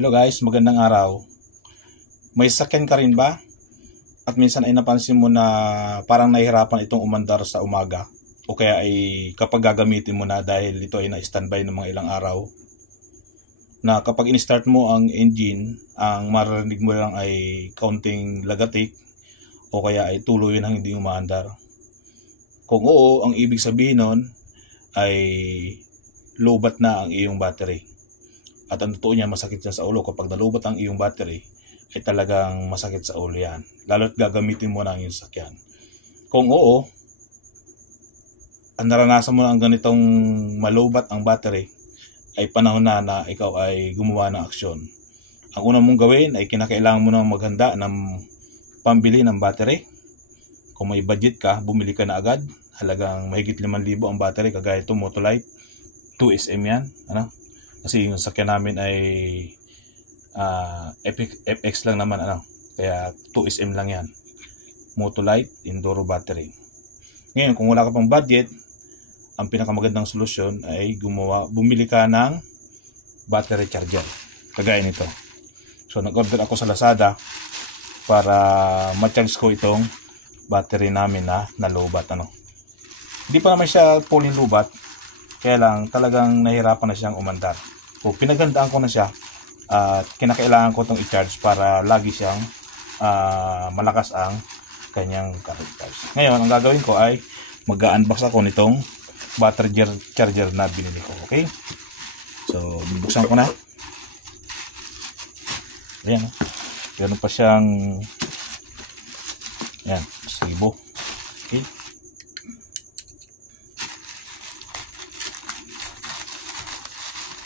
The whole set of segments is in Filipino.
Hello guys, magandang araw. May sakyan ka rin ba? At minsan ay napansin mo na parang nahihirapan itong umandar sa umaga o kaya ay kapag gagamitin mo na dahil ito ay na-standby ng mga ilang araw, na kapag in-start mo ang engine, ang maririnig mo lang ay kaunting lagatik o kaya ay tuloy na hindi umaandar. Kung oo, ang ibig sabihin nun ay lobat na ang iyong battery. At ang totoo niya, masakit yan sa ulo. Kapag nalubat ang iyong battery, ay talagang masakit sa ulo yan. Lalo't gagamitin mo na ang iyong sakyan. Kung oo, ang naranasan mo na ang ganitong malubat ang battery, ay panahon na ikaw ay gumawa ng aksyon. Ang una mong gawin ay kinakailangan mo na maghanda ng pambili ng battery. Kung may budget ka, bumili ka na agad. Halagang mahigit 5,000 ang battery, kagaya ito Motolite 2SM yan. Kasi yung sakyan namin ay FX lang naman, kaya 2SM lang yan. Motolite Enduro battery. Ngayon, kung wala ka pang budget, ang pinakamagandang solusyon ay bumili ka ng battery charger, kagaya nito. So nag-order ako sa Lazada para ma-charge ko itong battery namin na nalubat. Hindi pa naman siya fully lubat, kaya lang talagang nahirapan na siyang umandar. So pinagandaan ko na siya at kinakailangan ko itong i-charge para lagi siyang malakas ang kanyang current charge. Ngayon, ang gagawin ko ay mag-unbox ako nitong battery charger na binili ko. Okay? So, bubuksan ko na. Ayan. Meron pa siyang ayan, sibo. Okay?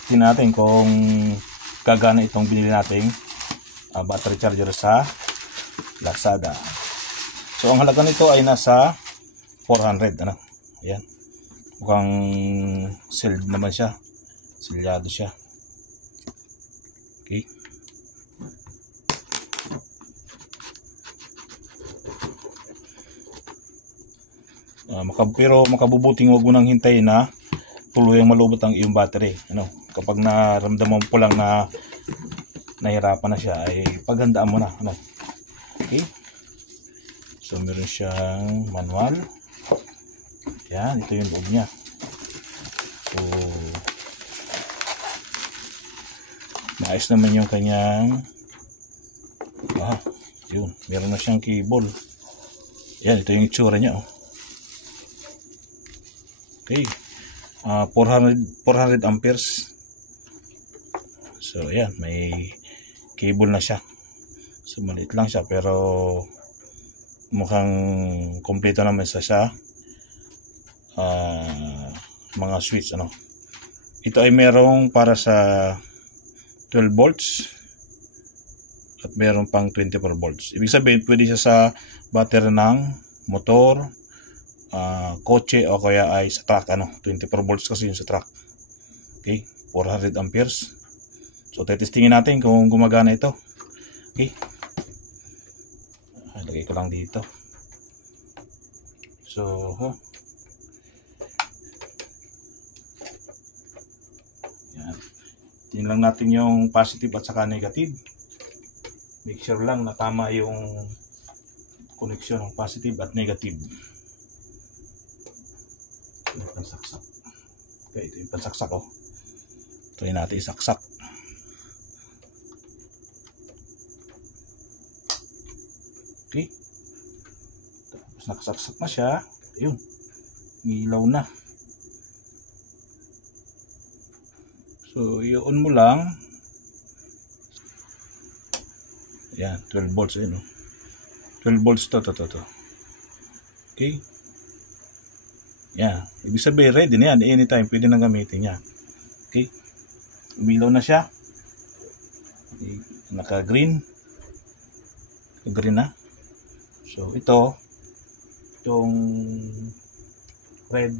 Tingnan natin kung gagana itong binili nating battery charger sa Lazada. So ang halaga nito ay nasa 400. Ayan. Mukhang sealed naman siya. Selyado siya. Okay. Pero makabubuting wag mo nang hintayin na tuluyang malubot ang iyong battery. Kapag naramdaman mo lang na nahirapan na siya, ay paghandaan mo na. Okay. So meron siyang manual. Yan, ito yung loob niya. So maayos naman yung kanyang yun, meron na siyang cable. Yan, ito yung itsura niya. Okay. 400 amperes. So ayan, may cable na siya. So maliit lang siya pero mukhang kompleto naman siya. Mga switch. Ito ay merong para sa 12 volts at meron pang 24 volts. Ibig sabihin pwede siya sa battery ng motor, kotse o kaya ay sa truck. 24 volts kasi yung sa truck. Okay, 400 amperes. So testingin natin kung gumagana ito. Okay, lagay ko lang dito. So yan, tingnan lang natin yung positive at saka negative. Make sure lang na tama yung connection ng positive at negative. Yung pansaksak. Okay, ito yung pansaksak. Try natin isaksak. Okay. Tapos nakasaksak na siya. Ayun. Ilaw na. So, i-on mo lang. Ayan, 12 volts. Ayun. 12 volts to. Okay. Yeah, ibig sabihin ready na yan. Anytime pwede nang gamitin niya. Okay. Umilaw na siya. Okay. Naka-green. Green na. So itong red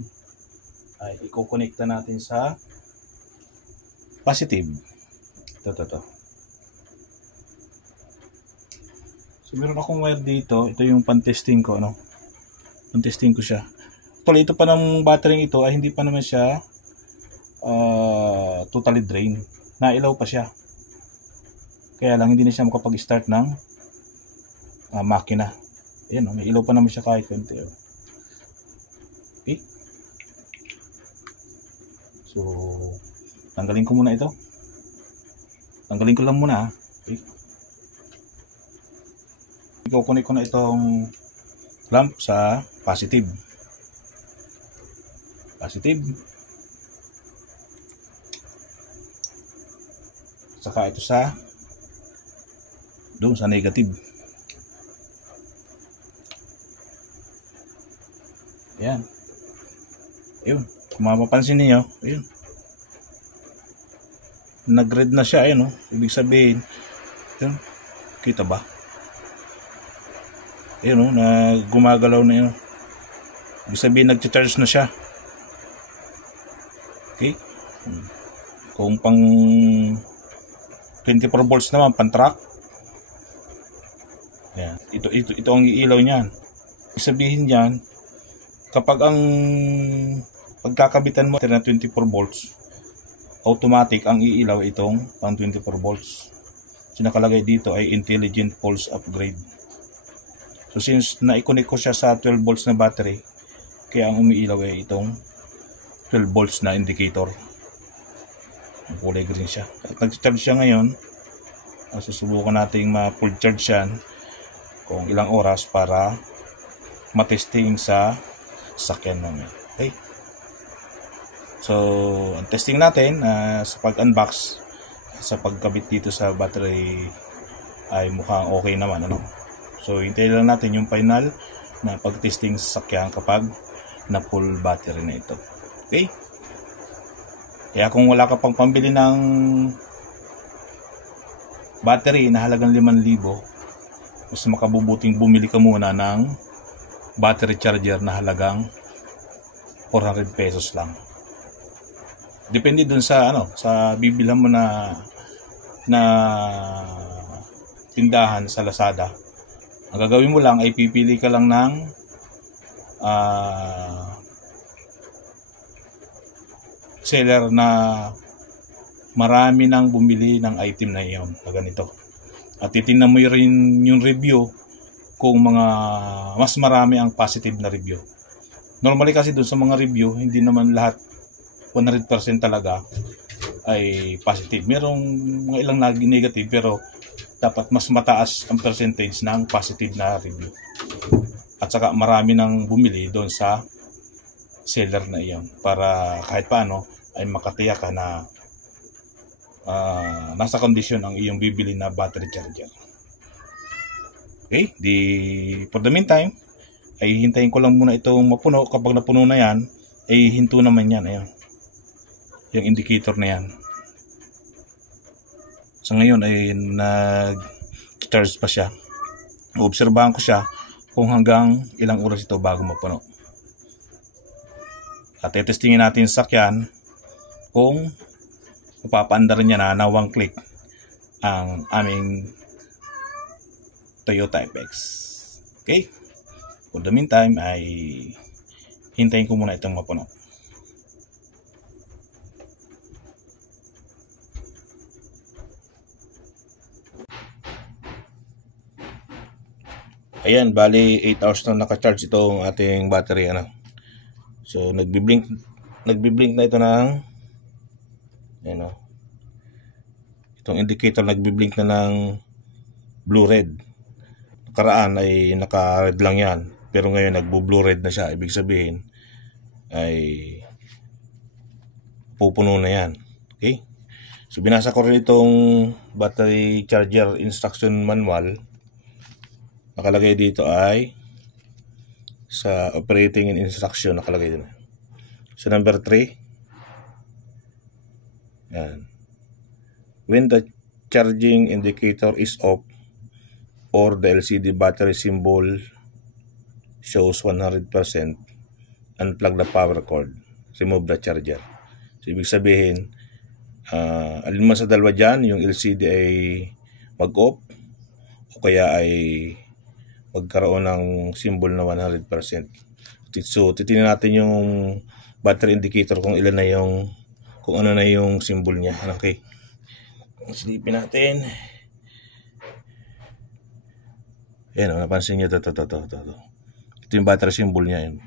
ay i-connecta natin sa positive. Ito. So meron akong wire dito. Ito yung pan-testing ko. Pan-testing ko siya. Actually, ito pa ng battery ito ay hindi pa naman siya totally drain. Nailaw pa siya. Kaya lang hindi na siya makapag-start ng makina. Ayan, may ilaw pa naman siya kahit konti. Okay. So, tanggalin ko muna ito. Tanggalin ko lang muna. Okay. Ikukunik ko na itong lamp sa positive. Positive. Saka ito sa doon sa negative. Ayan. Ayun. Kung mapapansin niyo, ayun. Nag-red na siya, ayun, ibig sabihin, ayun, kita ba? Ayun, na gumagalaw na yun. Ibig sabihin, nag-charge na siya. Okay? Kung pang 24 volts naman, pan-track. Ayan. Ito ang ilaw niyan. Ibig sabihin niyan, kapag ang pagkakabitan mo na 24 volts, automatic ang iilaw itong pang 24 volts. So nakalagay dito ay intelligent pulse upgrade. So since na-connect ko siya sa 12 volts na battery, kaya ang umiilaw ay itong 12 volts na indicator. Ang kulay green siya. At nag-charge siya ngayon. Susubukan natin ma-full charge yan kung ilang oras para matesting sa sakyan namin. Okay. So, ang testing natin sa pag-unbox, sa pagkabit dito sa battery ay mukhang okay naman. So, hintayin lang natin yung final na pag-testing sa sakyan kapag na full battery na ito. Okay? Kaya kung wala ka pang pambili ng battery na halagang 5,000, mas makabubuting bumili ka muna ng battery charger na halagang 400 pesos lang. Depende dun sa sa bibilhan mo na tindahan sa Lazada. Ang gagawin mo lang ay pipili ka lang ng seller na marami nang bumili ng item na iyon na ganito. At titingnan mo rin yung review kung mga mas marami ang positive na review. Normally kasi dun sa mga review, hindi naman lahat 100% talaga ay positive. Merong mga ilang negative, pero dapat mas mataas ang percentage ng positive na review. At saka marami nang bumili doon sa seller na iyon para kahit paano ay makatiyak ka na nasa kondisyon ang iyong bibili na battery charger. Okay, for the meantime ay hintayin ko lang muna itong mapuno. Kapag napuno na yan, ay hinto naman yan. Ayan, yung indicator na yan. Sa ngayon ay nag-charge pa siya. Obserbahan ko siya kung hanggang ilang oras ito bago mapuno. At testingin natin sa sakyan kung mapapaandar niya na 1 click ang aming Toyota FX. Okay? For the meantime ay hintayin ko muna itong mapuno. Ayan, bali 8 hours na naka-charge itong ating battery. So nagbi-blink na ito ng itong indicator, nagbi-blink na ng blue-red. Nakaraan ay naka-red lang yan, pero ngayon nagbo-blue-red na siya. Ibig sabihin ay pupuno na yan. Okay? So binasa ko rin itong battery charger instruction manual. Nakalagay dito ay sa operating and instruction, nakalagay dito. So number 3. Yan. When the charging indicator is off or the LCD battery symbol shows 100%, unplug the power cord, remove the charger. So ibig sabihin, alin man sa dalawa dyan, yung LCD ay mag-off o kaya ay magkaroon ng symbol na 100%. So titingnan natin yung battery indicator kung ilan na yung, kung ano na yung symbol niya. Okay, silipin natin. Ayan, napansin niyo to. Ito yung battery symbol niya. Yun.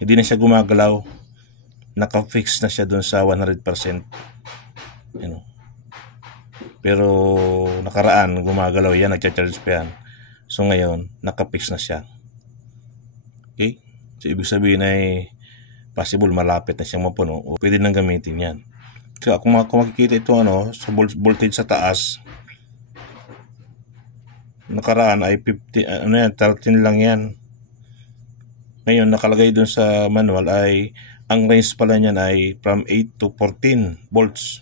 Hindi na siya gumagalaw. Naka-fix na siya dun sa 100%. Ayan. Pero nakaraan, gumagalaw yan, nagcha-charge pa yan. So ngayon, naka-fix na siya. Okay? So ibig sabihin ay possible malapit na siyang mapuno o pwede nang gamitin yan. So kung makikita ito sa voltage sa taas, nakaraan ay 13 lang yan. Ngayon nakalagay dun sa manual ay ang range pala niyan ay from 8 to 14 volts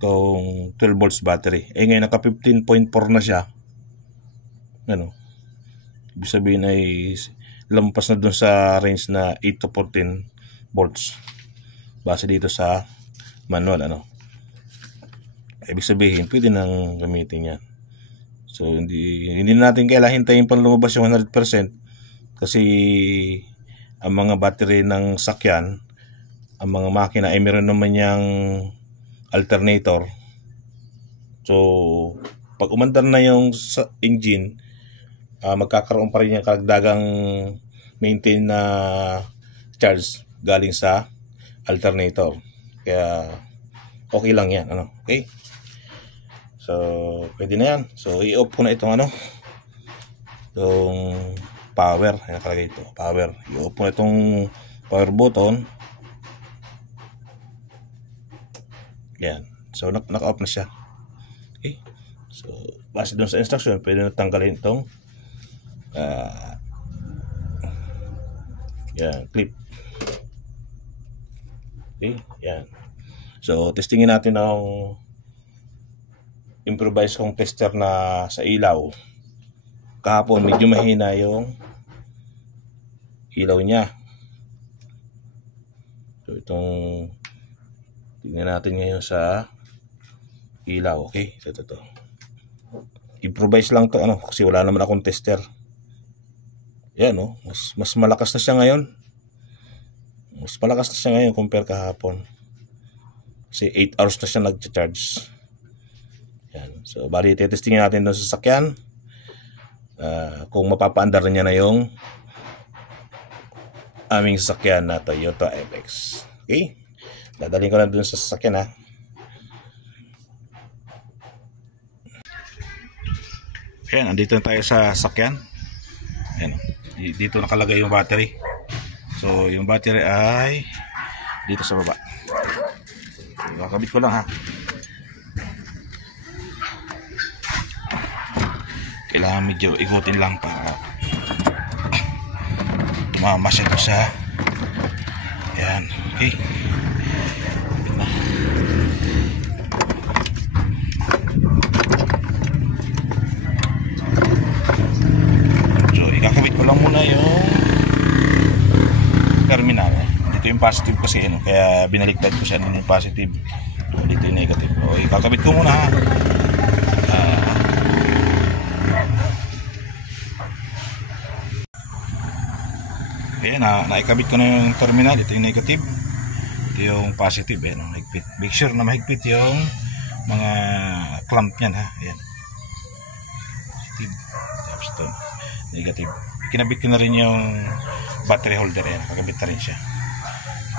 kung 12 volts battery. Ngayon naka 15.4 na siya. Ibig sabihin ay lampas na dun sa range na 8 to 14 volts base dito sa manual. Ibig sabihin pwede nang gamitin yan. So hindi natin kailangan hintayin pang lumabas yung 100% kasi ang mga battery ng sakyan, ang mga makina ay meron naman yung alternator. So pag umandar na yung engine, magkakaroon pa rin yung karagdagang maintain na charge galing sa alternator. Kaya okay lang yan. Okay? So pwede na yan. So i-off ko na itong itong power. Ayan, nakalagay ito, power. I-off ko na itong power button. Yan. So naka-off na siya. Okay? So base doon sa instruction, pwede na tanggalin itong clip. Okay? Yan. So testingin natin ang improvise kong tester na sa ilaw. Kahapon medyo mahina yung ilaw niya. So itong tingnan natin ngayon sa ilaw. Okay? Ito. Improvise lang to kasi wala naman akong tester. Yan mas malakas na siya ngayon. Mas malakas na siya ngayon compare kahapon. Kasi 8 hours na siya nag-charge. Yan. So bali testingin natin doon sa sasakyan. Kung mapapaandar niya na yung aming sasakyan na Toyota FX. Okay? Dadalhin ko na doon sa sasakyan Ayan, andito na tayo sa sasakyan. Ayan, dito nakalagay yung battery. So yung battery ay dito sa baba. Kakabit ko lang kailangan medyo ikutin lang para mamasya ito sa yan. Okay, so ikakabit ko lang muna yung terminal. Dito yung positive kasi kaya binaliktad ko siya yung positive, dito yung negative. So ikakabit ko muna Ayan, naikabit ko na yung terminal. Ito yung negative, ito yung positive. Ayan, mahigpit. Make sure na mahigpit yung mga clamp yan Ayan, positive, tapos ito negative. Kinabit ko na rin yung battery holder. Ayan, kakabit na rin siya.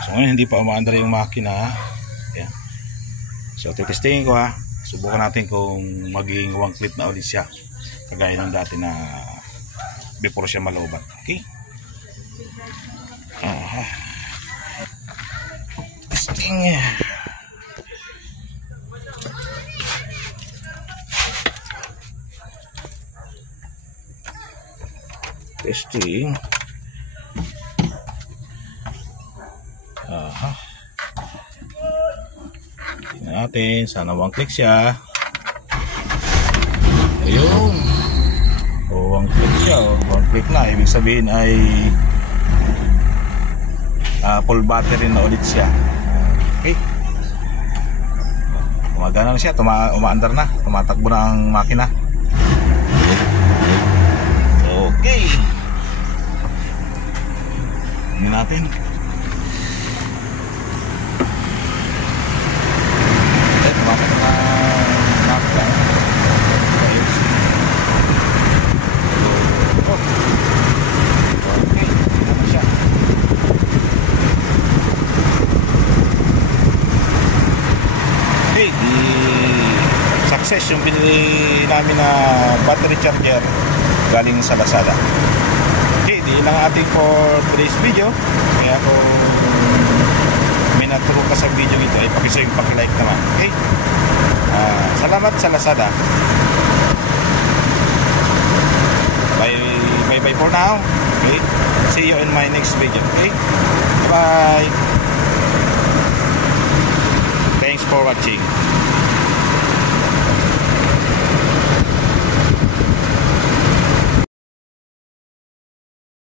So ngayon hindi pa umaandar yung makina Ayan. So titestingin ko subukan natin kung magiging one clip na ulit siya kagaya ng dati na before siya malobat. Okay, testing. Tingnan natin, sana one click siya. Ayun, one click siya. One click na, ibig sabihin ay full battery na ulit siya. Okay, gumagana na siya, umaandar na, tumatakbo na ang makina. Okay, tingnan natin. Tumatakbo na makina. So success yung binili namin na battery charger galing sa Lazada. Okay, di lang ating for today's video. Kaya kung may naturo ka sa video ito ay paki-like naman. Okay, salamat sa Lazada. Bye for now. Okay, see you in my next video. Okay, bye. Thanks for watching.